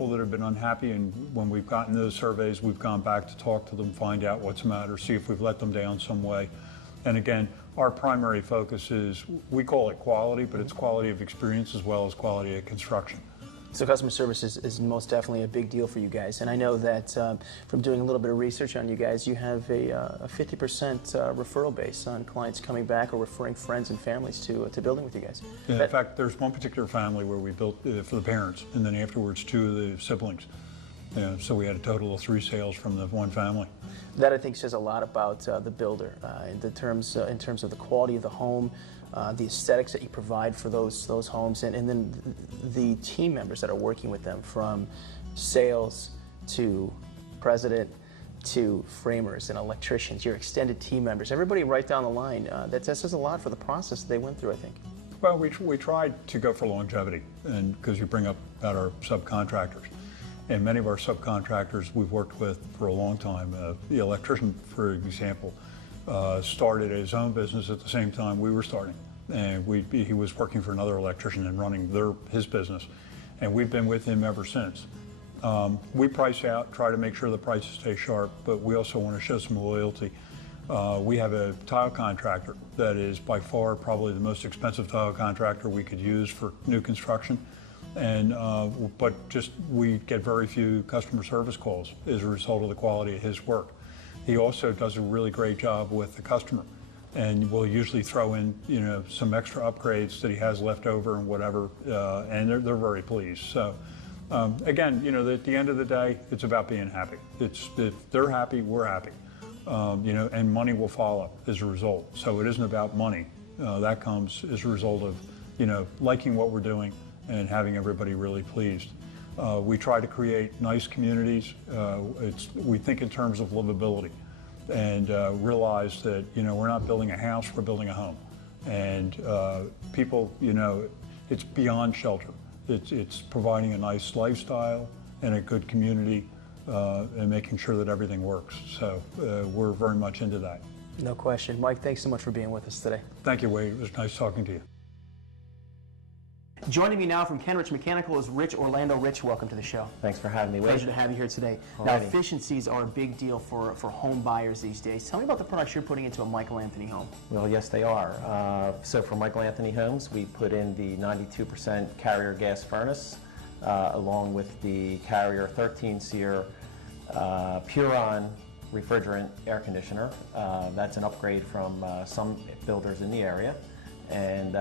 couple that have been unhappy, and when we've gotten those surveys, we've gone back to talk to them, find out what's the matter, see if we've let them down some way. And again, our primary focus is, we call it quality, but it's quality of experience as well as quality of construction. So customer service is most definitely a big deal for you guys. And I know that from doing a little bit of research on you guys, you have a 50% referral base on clients coming back or referring friends and families to building with you guys. Yeah, in fact, there's one particular family where we built for the parents, and then afterwards 2 of the siblings. Yeah, so we had a total of 3 sales from the one family. That, I think, says a lot about the builder in terms of the quality of the home, the aesthetics that you provide for those homes, and then the team members that are working with them, from sales to president to framers and electricians, your extended team members, everybody right down the line. That says a lot for the process they went through, I think. Well, we tried to go for longevity, and because you bring up about our subcontractors. And many of our subcontractors we've worked with for a long time. The electrician, for example, started his own business at the same time we were starting. And he was working for another electrician and running his business. And we've been with him ever since. We price out, try to make sure the prices stay sharp, but we also want to show some loyalty. We have a tile contractor that is by far probably the most expensive tile contractor we could use for new construction. And but we get very few customer service calls as a result of the quality of his work. He also does a really great job with the customer, and we'll usually throw in some extra upgrades that he has left over and whatever, and they're very pleased. So again, at the end of the day, it's about being happy. If they're happy, we're happy, and money will follow as a result. So it isn't about money. That comes as a result of liking what we're doing and having everybody really pleased. We try to create nice communities. We think in terms of livability, and realize that we're not building a house, we're building a home. And people, it's beyond shelter. It's providing a nice lifestyle and a good community, and making sure that everything works. So we're very much into that. No question. Mike, thanks so much for being with us today. Thank you, Wade. It was nice talking to you. Joining me now from Kenrich Mechanical is Rich Orlando. Rich, welcome to the show. Thanks for having me, Wade. Pleasure to have you here today. Alrighty. Now, efficiencies are a big deal for home buyers these days. Tell me about the products you're putting into a Michael Anthony home. Well, yes, they are. So for Michael Anthony homes, we put in the 92% Carrier gas furnace, along with the Carrier 13-SEER Puron refrigerant air conditioner. That's an upgrade from some builders in the area. And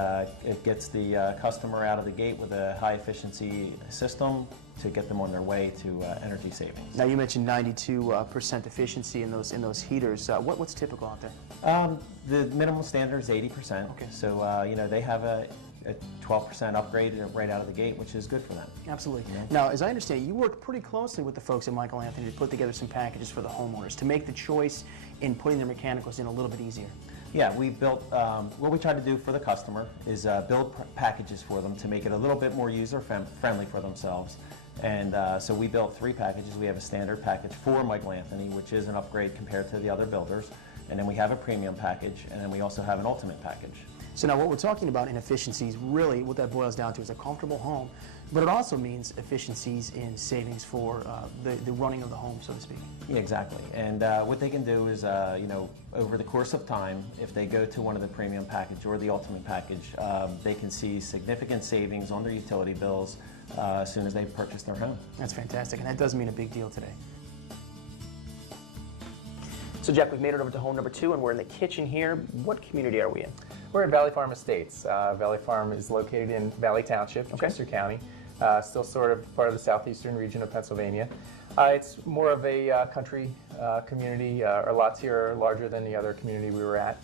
it gets the customer out of the gate with a high efficiency system to get them on their way to energy savings. Now, you mentioned 92% efficiency in those heaters. What's typical out there? The minimum standard is 80%. Okay. So they have a 12% upgrade right out of the gate, which is good for them. Absolutely. Now, as I understand, you worked pretty closely with the folks at Michael Anthony to put together some packages for the homeowners to make the choice in putting their mechanicals in a little bit easier. Yeah, we built, what we try to do for the customer is build packages for them to make it a little bit more user-friendly for themselves. And so we built 3 packages. We have a standard package for Michael Anthony, which is an upgrade compared to the other builders. And then we have a premium package, and then we also have an ultimate package. So now what we're talking about in efficiencies, really what that boils down to is a comfortable home, but it also means efficiencies in savings for the running of the home, so to speak. Yeah, exactly. And what they can do is, over the course of time, if they go to one of the premium package or the ultimate package, they can see significant savings on their utility bills as soon as they purchase their home. That's fantastic, and that does mean a big deal today. So Jack, we've made it over to home number 2, and we're in the kitchen here. What community are we in? We're at Valley Farm Estates. Valley Farm is located in Valley Township, Chester County, still sort of part of the southeastern region of Pennsylvania. It's more of a country community. Our lots here are larger than the other community we were at.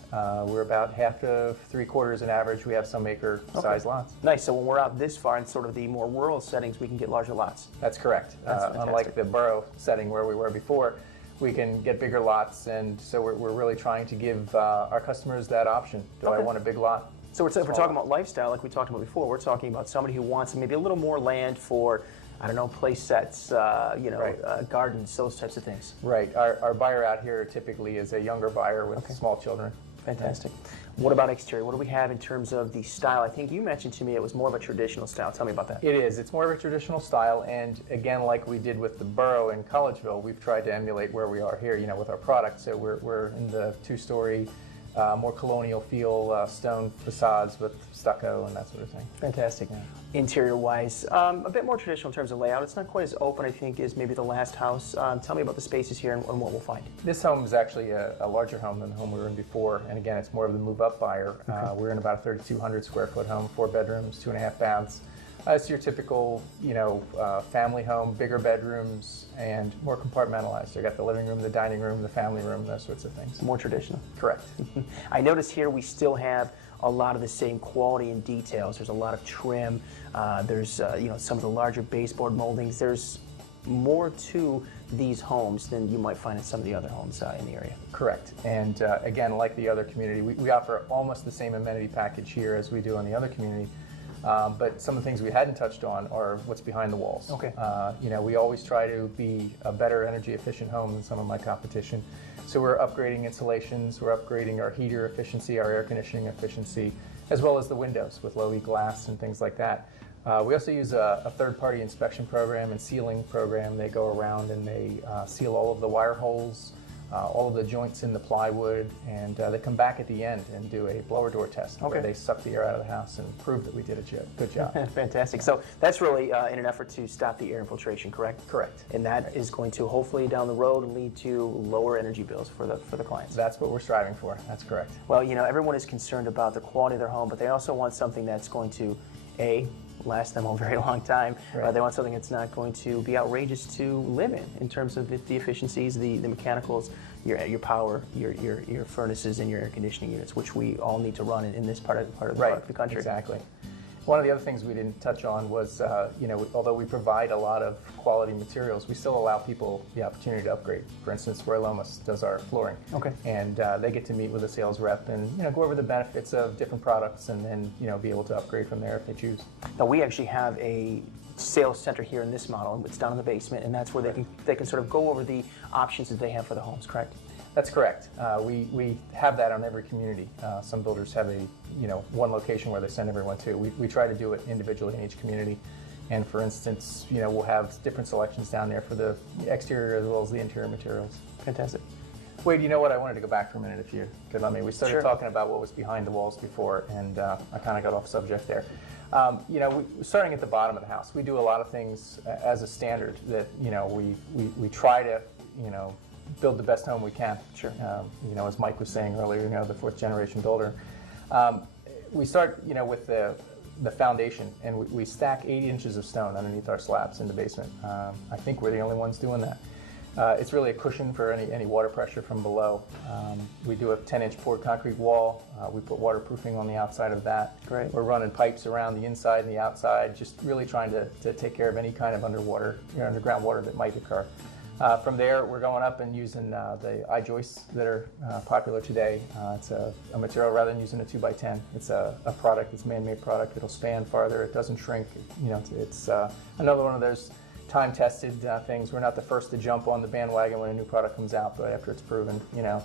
We're about half to 3/4 an average. We have some acre-sized lots. Nice. So when we're out this far in sort of the more rural settings, we can get larger lots. That's correct. Unlike the borough setting where we were before, we can get bigger lots, and so we're really trying to give our customers that option. Do I want a big lot? So we're talking about lifestyle, like we talked about before. We're talking about somebody who wants maybe a little more land for, I don't know, place sets, gardens, those types of things. Right. Our buyer out here typically is a younger buyer with small children. Fantastic. What about exterior? What do we have in terms of the style? I think you mentioned to me it was more of a traditional style. Tell me about that. It is. It's more of a traditional style, and again, like we did with the Borough in Collegeville, we've tried to emulate where we are here, with our product. So we're in the two-story, more colonial feel, stone facades with stucco and that sort of thing. Fantastic. Interior-wise, a bit more traditional in terms of layout. It's not quite as open, I think, as maybe the last house. Tell me about the spaces here and what we'll find. This home is actually a larger home than the home we were in before, and again, it's more of the move-up buyer. We're in about a 3,200 square foot home, 4 bedrooms, 2.5 baths. It's your typical, family home, bigger bedrooms, and more compartmentalized. So you got the living room, the dining room, the family room, those sorts of things. More traditional. Correct. I notice here we still have a lot of the same quality and details. There's a lot of trim. There's some of the larger baseboard moldings. There's more to these homes than you might find in some of the other homes in the area. Correct. And again, like the other community, we offer almost the same amenity package here as we do in the other community. But some of the things we hadn't touched on are what's behind the walls. Okay. We always try to be a better energy efficient home than some of my competition. So we're upgrading insulations, we're upgrading our heater efficiency, our air conditioning efficiency, as well as the windows with low-E glass and things like that. We also use a third-party inspection program and sealing program. They go around and they seal all of the wire holes, all of the joints in the plywood, and they come back at the end and do a blower door test where they suck the air out of the house and prove that we did a good job. Fantastic. So that's really in an effort to stop the air infiltration, correct? Correct. And that is going to hopefully down the road lead to lower energy bills for the clients. That's what we're striving for. That's correct. Well, everyone is concerned about the quality of their home, but they also want something that's going to, last them a very long time. Right. They want something that's not going to be outrageous to live in terms of the efficiencies, the mechanicals, your power, your furnaces, and your air conditioning units, which we all need to run in this part of the country. Exactly. One of the other things we didn't touch on was, although we provide a lot of quality materials, we still allow people the opportunity to upgrade. For instance, Roy Lomas does our flooring. Okay. And they get to meet with a sales rep and go over the benefits of different products and then be able to upgrade from there if they choose. Now, we actually have a sales center here in this model. It's down in the basement, and that's where they can sort of go over the options that they have for the homes, correct? That's correct. We have that on every community. Some builders have a one location where they send everyone to. We try to do it individually in each community. And for instance, we'll have different selections down there for the exterior as well as the interior materials. Fantastic. Wade, you know what? I wanted to go back for a minute if you could let me. We started Sure. talking about what was behind the walls before, and I kind of got off subject there. Starting at the bottom of the house, we do a lot of things as a standard that we try to build the best home we can. Sure. As Mike was saying earlier, the 4th generation builder. We start with the foundation, and we stack 80 inches of stone underneath our slabs in the basement. I think we're the only ones doing that. It's really a cushion for any water pressure from below. We do a 10-inch poured concrete wall. We put waterproofing on the outside of that. Great. We're running pipes around the inside and the outside, just really trying to take care of any kind of underground water that might occur. From there, we're going up and using the I-joists that are popular today. It's a material rather than using a 2x10. It's a product, it's a man-made product. It'll span farther, it doesn't shrink. It's another one of those time-tested things. We're not the first to jump on the bandwagon when a new product comes out, but after it's proven,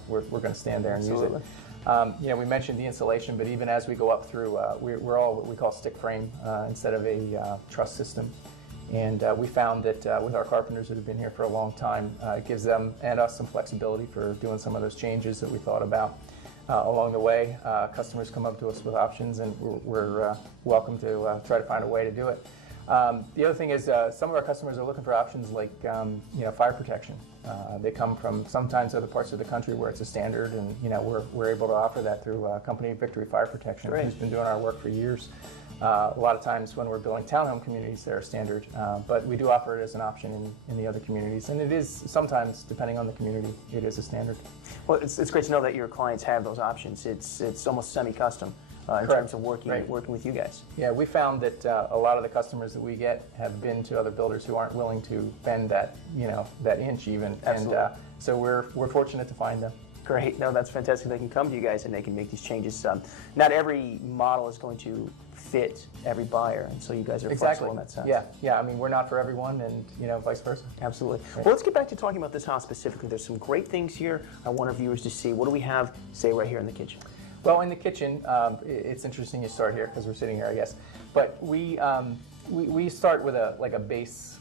we're going to stand there and Absolutely. use it. We mentioned the insulation, but even as we go up through, we're all what we call stick frame instead of a truss system. And we found that with our carpenters that have been here for a long time, it gives them and us some flexibility for doing some of those changes that we thought about along the way. Customers come up to us with options, and we're welcome to try to find a way to do it. The other thing is some of our customers are looking for options like fire protection. They come from sometimes other parts of the country where it's a standard, and we're able to offer that through company Victory Fire Protection, Great. who's been doing our work for years. A lot of times when we're building townhome communities, they're standard, but we do offer it as an option in the other communities, and it is sometimes, depending on the community, it is a standard. Well, it's great to know that your clients have those options. It's almost semi-custom in terms of working with you guys. Yeah, we found that a lot of the customers that we get have been to other builders who aren't willing to bend that that inch even, Absolutely. and so we're fortunate to find them. Great. No, that's fantastic. They can come to you guys and they can make these changes. Not every model is going to fit every buyer, and so you guys are flexible in that sense. Yeah. I mean, we're not for everyone, and vice versa. Absolutely. Right. Well, let's get back to talking about this house specifically. There's some great things here I want our viewers to see. What do we have, say, right here in the kitchen? Well, in the kitchen, it's interesting you start here because we're sitting here, I guess. But we start with a base